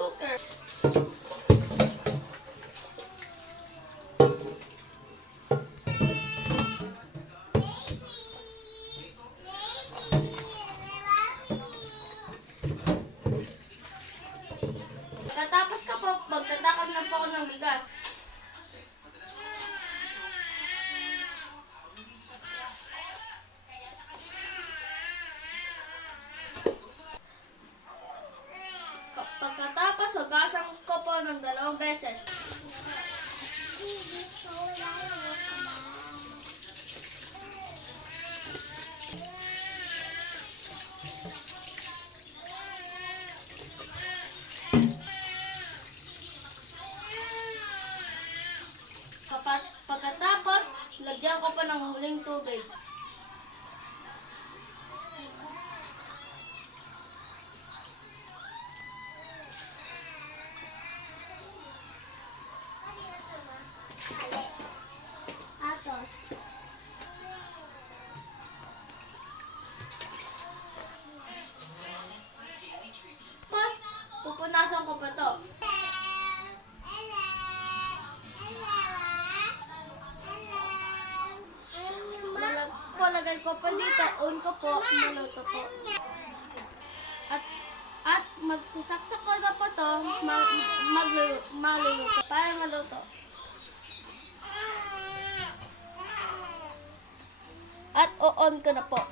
cooker. Pagkatapos ka po, magtatakal na po ako ng bigas. Pagkatapos, hugasan ko po ng 2 beses. Pagkatapos, lagyan ko pa ng huling tubig. Tapos, pupunasan ko pa to. Lagay ko pa dito, on ko po, maluto po. At magsasaksak ko na po to, magluluto, para maluto. At o-on ko na po.